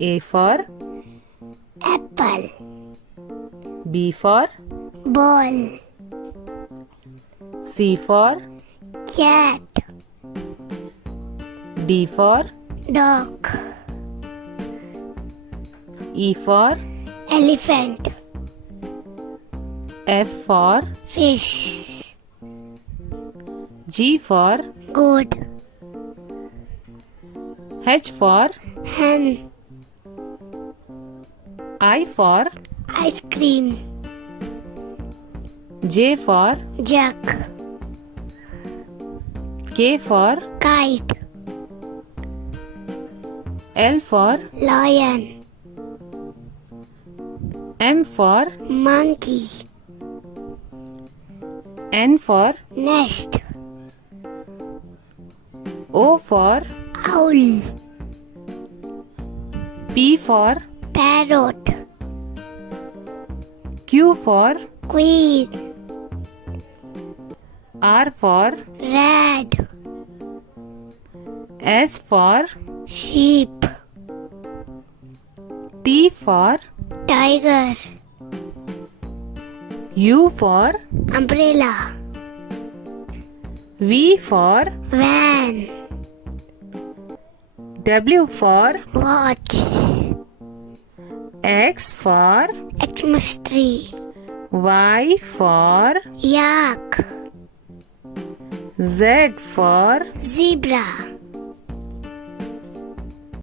A for apple. B for Ball. C for Cat. D for Dog. E for Elephant. F for Fish. G for Goat. H for Hen. I for Ice cream. J for Duck. K for Kite. L for Lion. M for Monkey. N for Nest. O for Owl. P for Parrot. Q for Queen. R for Rat. S for Sheep. T for Tiger. U for Umbrella. V for Van. W for Watch. X for Xmas tree. Y for Yak. Z for Zebra.